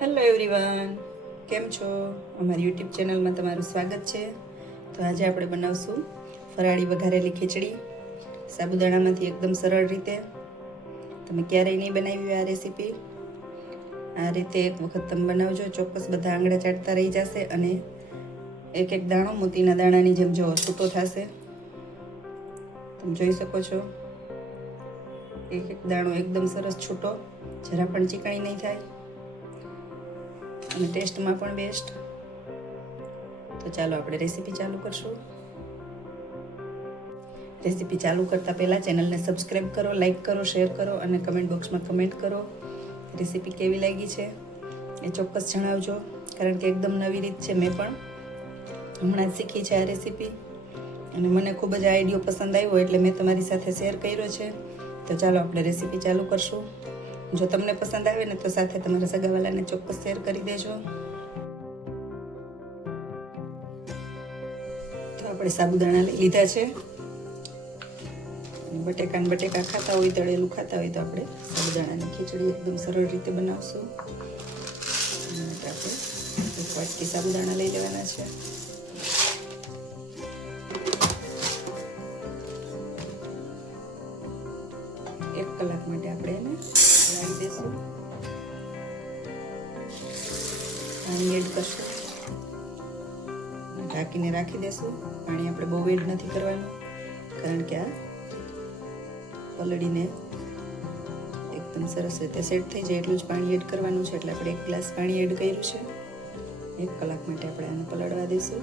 Hello everyone કેમ છો? અમારી યુટ્યુબ ચેનલમાં તમારું સ્વાગત છે. તો આજે આપણે બનાવશું ફરાળી વઘારેલી ખીચડી. સાબુદાણામાંથી એકદમ સરળ રીતે. તમે ક્યારેય નહીં બનાવી આ રેસીપી આ રીતે એક વખત તમે બનાવજો, ચોક્કસ બધા આંગળા ચાટતા રહી જશે અને એક એક દાણો મોતીના દાણાની જેમ જો છૂટો થશે. તમે જોઈ શકો છો. એક એક દાણો એકદમ સરસ છૂટો. જરા પણ ચીકણી નહીં થાય. અને ટેસ્ટમાં પણ બેસ્ટ તો ચાલો આપણે રેસીપી ચાલુ કરશું. રેસીપી ચાલુ કરતાં પહેલાં ચેનલને સબસ્ક્રાઈબ કરો લાઈક કરો શેર કરો અને કમેન્ટ બોક્સમાં કમેન્ટ કરો. રેસીપી કેવી લાગી છે એ ચોક્કસ જણાવજો. કારણ કે એકદમ નવી રીત છે મેં પણ. હમણાં જ શીખી છે આ રેસીપી અને મને ખૂબ જ આ આઈડિયો પસંદ આવ્યો એટલે મેં તમારી સાથે શેર કર્યો છે. તો ચાલો આપણે રેસીપી ચાલુ કરશું. જો તમને પસંદ આવે ને તો સાથે તમારા સગાવાલાને ચોક્કસ શેર કરી દેજો. તો આપણે સાબુદાણા લઈ લીધા છે. બટેકા ને બટેકા ખાતા હોય, તળેલું ખાતા હોય તો આપણે સાબુદાણાની ખીચડી એકદમ સરળ રીતે બનાવશું. આપણે એક વાટકી સાબુદાણા લઈ લેવાના છે. એક કલાક માટે આપણે એને લાવી દેશું પાણી એડ કરશું. ઢાંકીને રાખી દેશું. પાણી આપણે બહુ એડ નથી કરવાનું, કારણ કે આ પલળીને એકદમ સરસ રીતે સેટ થઈ જાય એટલું જ પાણી એડ કરવાનું છે. એટલે આપણે એક ગ્લાસ પાણી એડ કર્યું છે. એક કલાક માટે આપણે આને પલળવા દઈશું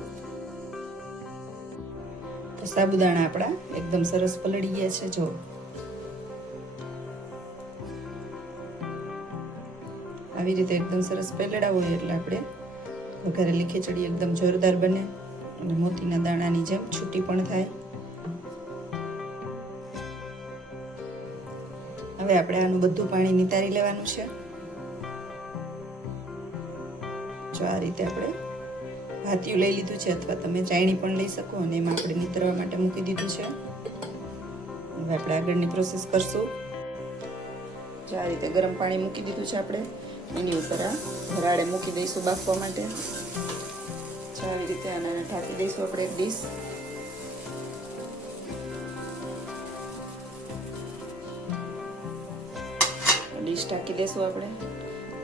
તો સાબુદાણા આપણા એકદમ સરસ પલળી ગયા છે. જો આવી રીતે એકદમ સરસ પેલડા હોય એટલે આપણે વઘારેલી ખીચડી એકદમ જોરદાર બને અને મોતીના દાણાની જેમ છૂટી પણ થાય. હવે આપણે આનું બધું પાણી નિતારી લેવાનું છે. જો આ રીતે આપણે ભાતિયું લઈ લીધું છે અથવા તમે ચાયણી પણ લઈ શકો અને એમાં આપણે નીતરવા માટે મૂકી દીધું છે. હવે આપણે આગળની પ્રોસેસ કરશું. જો આ રીતે ગરમ પાણી મૂકી દીધું છે આપણે. એની ઉપર આ ભરાડે મૂકી દઈશું બાફવા માટે. આવી રીતે આને ઢાંકી દઈશું આપણે એક ડીશ. ડીશ ઢાંકી દઈશું આપણે.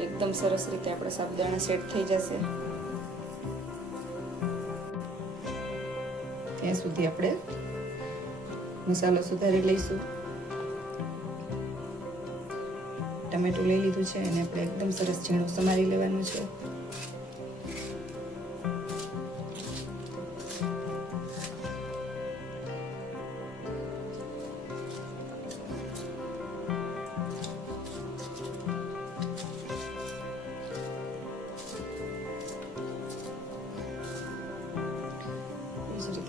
એકદમ સરસ રીતે આપણે સાબુદાણા સેટ થઈ જશે. ત્યાં સુધી આપણે મસાલો સુધારી લઈશું. ટમેટું લઈ લીધું છે અને આપણે એકદમ સરસ ઝીણું સમારી લેવાનું છે.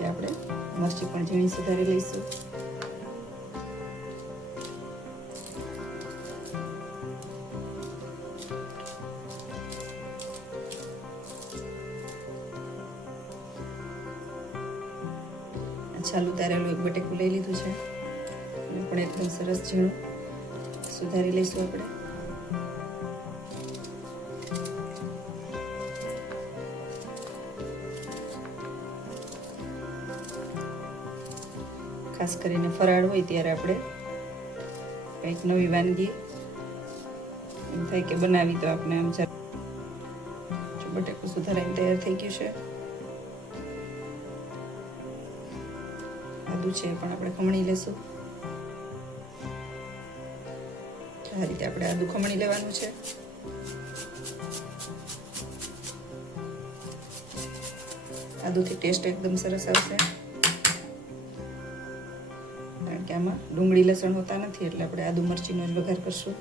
આપણે મરચી પણ ઝીણી સુધારી લઈશું. છાલું તારેલું એક બટેકું લઈ લીધું છે. એને પણ એકદમ સરસ ઝીણું સુધારી લઈશું આપણે. ખાસ કરીને ફરાળ હોય ત્યારે આપણે કંઈક નવી વાનગી એમ થાય કે બનાવી તો આપણે આમ બટેકું સુધારાઈને તૈયાર થઈ ગયું છે. આદુ છે, પણ આપણે ખમણી લેશું. આ રીતે આપણે આદુ ખમણી લેવાનું છે. આદુથી ટેસ્ટ એકદમ સરસ આવશે. કારણ કે આમાં ડુંગળી લસણ હોતા નથી, એટલે આપણે આદુ મરચીનો જ વઘાર કરશું.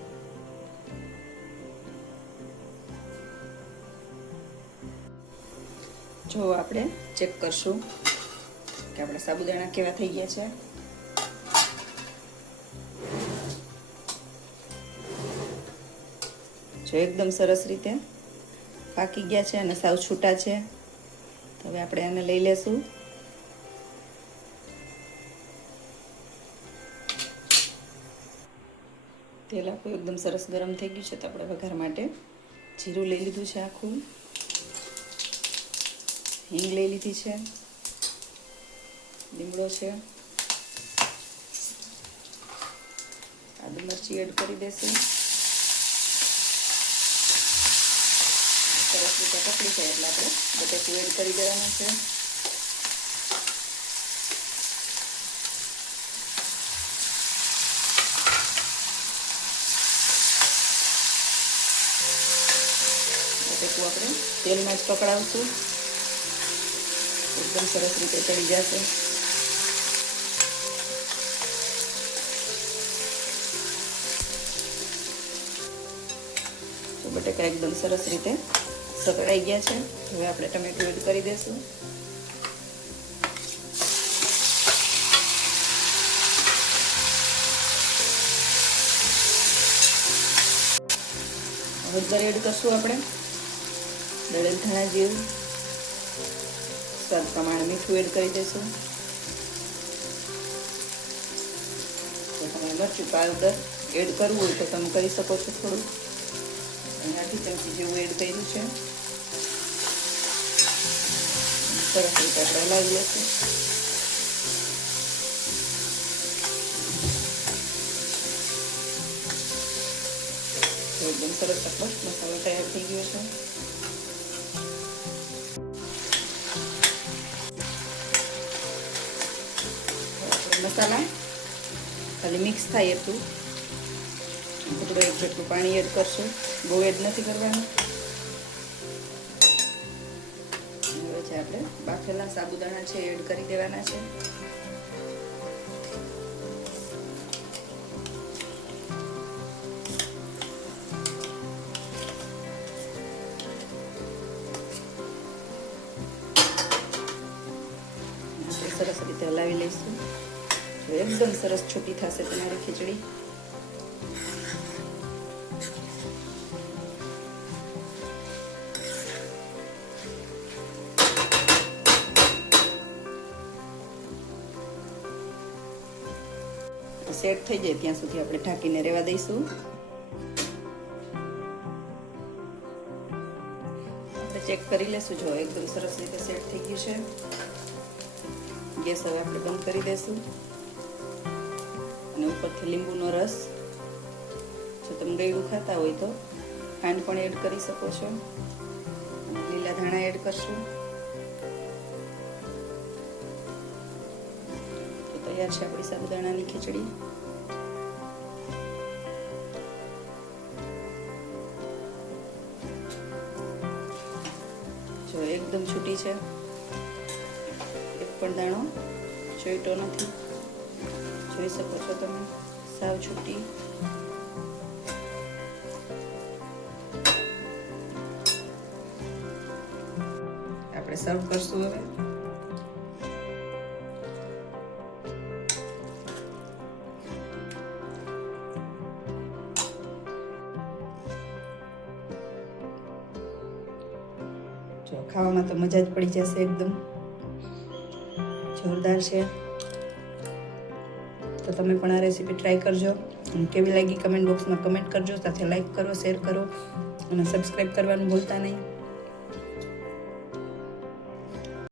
જો આપણે ચેક કરશું. કે આપણે સાબુદાણા કેવા થઈ ગયા છે? જો એકદમ સરસ રીતે પાકી ગયા છે અને સાવ છૂટા છે. હવે આપણે આને લઈ લેશું. તેલ આપણું એકદમ સરસ ગરમ થઈ ગયું છે તો આપણે વઘાર માટે જીરું લઈ લીધું છે આખું. હિંગ લઈ લીધી છે. લીમડો છે. આદુ મરચી એડ કરી દેશું. સરસ રીતે પકડી જાય એટલે આપણે બટેકું એડ કરી દેવાનું છે. બટેકું આપણે તેલમાં જ પકડાવશું. એકદમ સરસ રીતે ચડી જશે. બટેકા એકદમ સરસ રીતે સકળાઈ ગયા છે. હવે આપણે ટમેટું એડ કરી દઈશું. હળદર એડ કરશું આપણે. દળેલ ધાણા જીરું. સ્વાદ પ્રમાણે મીઠું એડ કરી દઈશું. તો તમે મરચું પાવડર એડ કરવું હોય તો તમે કરી શકો છો થોડું. અને અડધી ચમચી જેવું એડ કર્યું છે. સરસ રીતે આપણે હલાવી લઈશું. તો એકદમ સરસ આપણો મસાલો તૈયાર થઈ ગયો છે. મસાલા ખાલી મિક્સ થાય એટલું. એક જેટલું પાણી એડ કરશું. બહુ એડ નથી કરવાનું. છે આપણે બાફેલા સાબુદાણા છે એડ કરી દેવાના છે. આપણે સરસ રીતે હલાવી લઈશું. એકદમ સરસ છૂટી થશે તમારી ખીચડી. સેટ થઈ જાય ત્યાં સુધી આપણે ઢાંકીને રહેવા દઈશું. આપણે ચેક કરી લેશું. જો એકદમ સરસ રીતે સેટ થઈ ગયું છે. ગેસ હવે આપણે બંધ કરી દઈશું. અને ઉપરથી લીંબુનો રસ. જો તમે ગયું ખાતા હોય તો ખાંડ પણ એડ કરી શકો છો. લીલા ધાણા એડ કરશું. તૈયાર છે આપણી સાબુદાણાની ખીચડી. એકદમ છૂટી છે. એક પણ દાણો ચોઈટો નથી. જોઈ શકો છો તમે, સાવ છૂટી. આપણે સર્વ કરશું હવે. જો તો મજા જ પડી જશે એકદમ. જોરદાર છે. તો તમે પણ આ રેસીપી ટ્રાય કરજો. કેવી લાગી કમેન્ટ બોક્સમાં કમેન્ટ કરજો. સાથે લાઈક કરો શેર કરો. અને સબસ્ક્રાઈબ કરવાનું ભૂલતા નહીં.